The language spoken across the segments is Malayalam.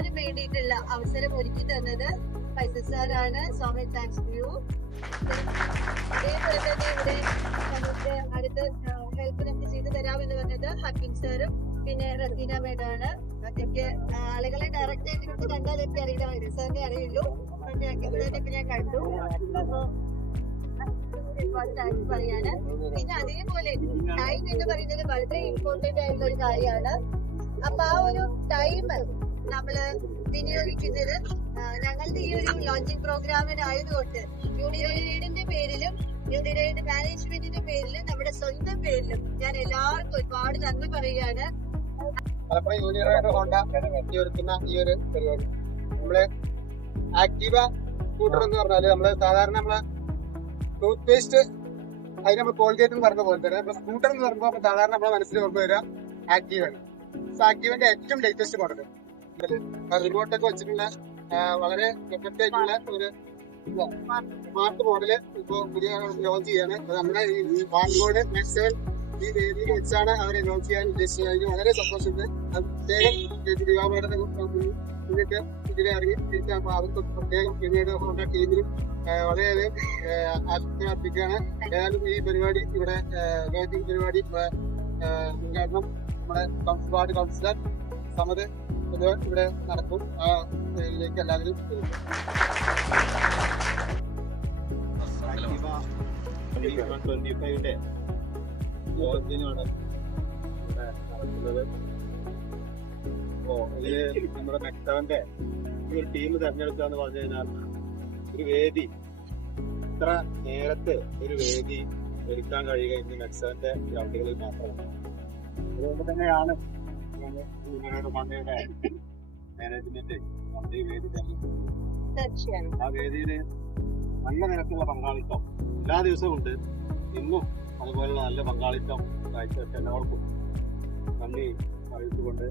വരാനും വേണ്ടിയിട്ടുള്ള അവസരം ഒരുക്കി തന്നത് ഫൈസൽ സാറാണ്. So much thanks to you. അതേപോലെ തന്നെ ഇവിടെ നമുക്ക് അടുത്ത് ഹെൽപ്പിനൊക്കെ ചെയ്തു തരാമെന്ന് പറഞ്ഞത് ഹക്കീം സാറും പിന്നെ റസീന മേഡമാണ്. അതൊക്കെ ആളുകളെ ഡയറക്റ്റ് ആയിട്ട് നമുക്ക് കണ്ടാലൊക്കെ അറിയില്ല, ഹക്കീം സാറിനെ അറിയുള്ളൂ. ഹക്കീം സാറിനൊക്കെ ഞാൻ കണ്ടു. താങ്ക്സ് പറയാണ്. പിന്നെ അതേപോലെ ടൈം എന്ന് പറയുന്നത് വളരെ ഇമ്പോർട്ടന്റ് ആയിട്ടുള്ള ഒരു കാര്യമാണ്. അപ്പൊ ആ ഒരു ടൈം നമ്മള് വിനിയോഗിക്കുന്നത് ഞങ്ങളുടെ ഈ ഒരു ലോഞ്ചിങ് പ്രോഗ്രാമിനായതുകൊണ്ട് യൂണിറൈഡിന്റെ പേരിലും യൂണിറൈഡ് മാനേജ്മെന്റിന്റെ പേരിലും നമ്മുടെ സ്വന്തം പേരിലും ഞാൻ എല്ലാവർക്കും ഒരുപാട് നന്ദി പറയുകയാണ്. മലപ്പുറം യൂണിറൈഡ് ഹോണ്ട ഒരുക്കുന്ന ഈ ഒരു പരിപാടി നമ്മള് ആക്റ്റീവ സ്കൂട്ടർ എന്ന് പറഞ്ഞാല് നമ്മള് സാധാരണ നമ്മളെ ടൂത്ത് പേസ്റ്റ് അതിന് നമ്മൾ കോൾഗേറ്റ് എന്ന് പറഞ്ഞ പോലെ തന്നെ നമ്മൾ സ്കൂട്ടർ എന്ന് പറയുമ്പോൾ സാധാരണ നമ്മളെ മനസ്സിൽ ഓർമ്മ വരിക ആക്റ്റീവാണ്. ആക്റ്റീവിന്റെ ഏറ്റവും ലേറ്റസ്റ്റ് മോഡൽ റിമോട്ടൊക്കെ വെച്ചിട്ടുള്ള വളരെ പെർഫെക്റ്റ് ആയിട്ടുള്ള ഒരു സ്മാർട്ട് മോഡല് ഇപ്പൊ പുതിയ ലോഞ്ച് ചെയ്യാണ്. നമ്മുടെ ഈ പാൻകോഡ് നെക്സ്റ്റ് ഈ വേദിയിൽ വെച്ചാണ് അവരെ ലോഞ്ച് ചെയ്യാൻ ഉദ്ദേശിച്ചത്. അതിന് വളരെ സന്തോഷമുണ്ട്. പ്രത്യേകം ദിവാമേടത്തെ മുന്നിട്ട് ഇതിനെ ഇറങ്ങി തിരിച്ചപ്പോൾ അവർക്ക് പ്രത്യേകം പിന്നീട് ഹോണ്ട ടീമിലും വളരെയധികം ആശംസ അർപ്പിക്കുകയാണ്. ഏതായാലും ഈ പരിപാടി ഇവിടെ ലോഞ്ചിങ് പരിപാടി ഉദ്ഘാടനം നമ്മുടെ വാർഡ് കൗൺസിലർ സമത് ഇവിടെ നടക്കും. ആ ഇതിലേക്ക് എല്ലാവരും ലോഞ്ചിനാണ് ഇവിടെ നടക്കുന്നത്. അപ്പോ ഇതില് നമ്മുടെ മെക്സവന്റെ ഒരു ടീം തെരഞ്ഞെടുക്കുക എന്ന് പറഞ്ഞു കഴിഞ്ഞാൽ ഒരു വേദി ഇത്ര നേരത്തെ ഒരു വേദി ഒരുക്കാൻ കഴിയുക ഇന്ന് മെക്സവന്റെ ഗ്രൗണ്ടുകളിൽ മാത്രമാണ്. അതുകൊണ്ട് തന്നെയാണ് മണ്ണയുടെ മാനേജ്മെന്റ് ഈ വേദി തെരഞ്ഞെടുക്കുന്നത്. ആ വേദിയില് നല്ല നിരക്കുള്ള പങ്കാളിത്തം എല്ലാ ദിവസവും ഉണ്ട്. ഇന്നും അതുപോലുള്ള നല്ല പങ്കാളിത്തം കാഴ്ചവെച്ച എല്ലാവർക്കും നന്ദി അറിയിച്ചുകൊണ്ട്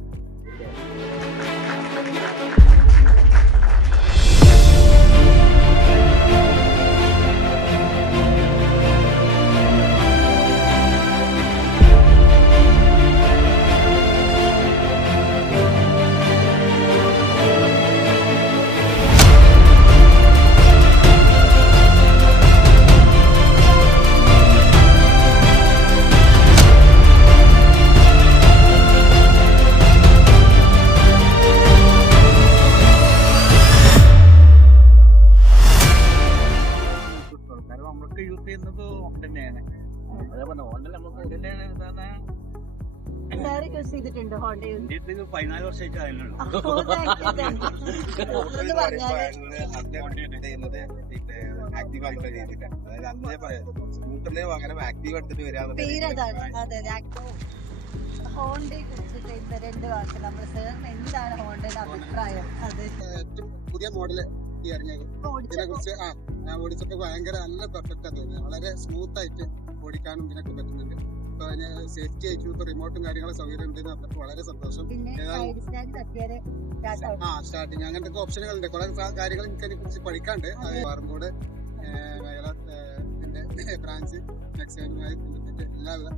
യൂസ് ചെയ്യുന്നത് തന്നെയാണ്. അതേപോലെ ഹോണ്ടൽ നമുക്ക് യൂസ് ചെയ്തിട്ടുണ്ട് ഹോണ്ട യൂസ് 14 വർഷമായിട്ട് ആയല്ലോ. ആക്റ്റീവ് ആയിട്ടുള്ള രീതിയിലാണ്. അതായത് അന്നേ പറയാം സ്കൂട്ടറിന് പകരം ആക്റ്റീവ് എടുത്തിട്ട് വരാൻ പേരതാണ്. അതെ, ഹോണ്ടയെ കുറിച്ചിട്ട് ഇന്ന് 2 വാക്ക് നമ്മൾ സാറിന് എന്താണ് ഹോണ്ടയുടെ അഭിപ്രായം? അത് ഏറ്റവും പുതിയ മോഡല് ഇറങ്ങിയത് ഇതിനെ കുറിച്ച് ഞാൻ ഓടിച്ചപ്പോ ഭയങ്കര നല്ല പെർഫെക്റ്റാ തോന്നിയത്. വളരെ സ്മൂത്ത് ആയിട്ട് ഓടിക്കാനും ഇതിനൊക്കെ പറ്റുന്നുണ്ട്. ഇപ്പൊ അതിന് സേഫ്റ്റി ആയിട്ട് ഇപ്പൊ റിമോട്ടും കാര്യങ്ങളും സൗകര്യം ഉണ്ടെന്ന് പറഞ്ഞപ്പോൾ വളരെ സന്തോഷം. സ്റ്റാർട്ടിങ് അങ്ങനത്തെ ഓപ്ഷനുകളുണ്ട്. കുറെ കാര്യങ്ങൾ എനിക്ക് അതിനെ കുറിച്ച് പഠിക്കാണ്ട്. പാറമ്പോട് ഇതിന്റെ ബ്രാഞ്ച് എല്ലാവിധ